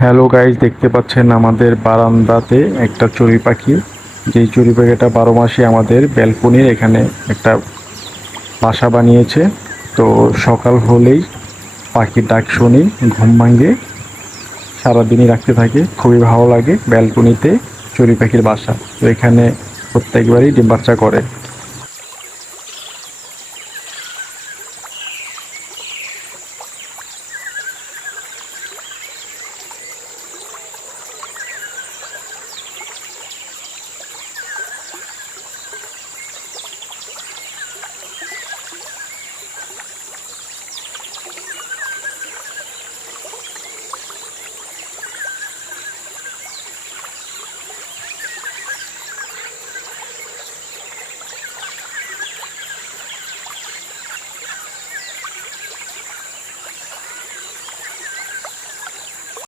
Hello guys, দেখতে পাচ্ছেন আমাদের বারান্দাতে একটা চড়ুই পাখি। যেই চড়ুই পাখিটা 12 মাসে আমাদের ব্যালকনির এখানে একটা বাসা বানিয়েছে। তো সকাল হলেই পাখির ডাক শুনি, ঘুম ভাঙে, সারাদিনই রাখতে থাকে। খুবই ভালো লাগে ব্যালকনিতে চড়ুই পাখির বাসা। তো এখানে প্রত্যেকবারই ডিম বাচ্চা করে।